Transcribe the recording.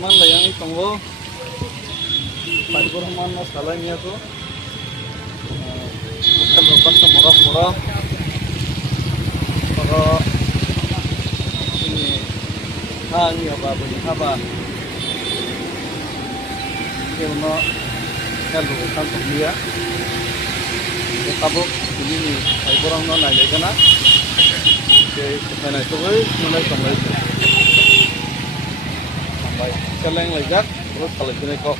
man layang tongo Paipur man na salai niya to bukan rokan ke murah-murah para ini hang apa beli apa kena kalau kan dia tabuk ini Paipur orang na naik kana ke sana itu mulai sampai sampai keleng lagi terus kalau ini kok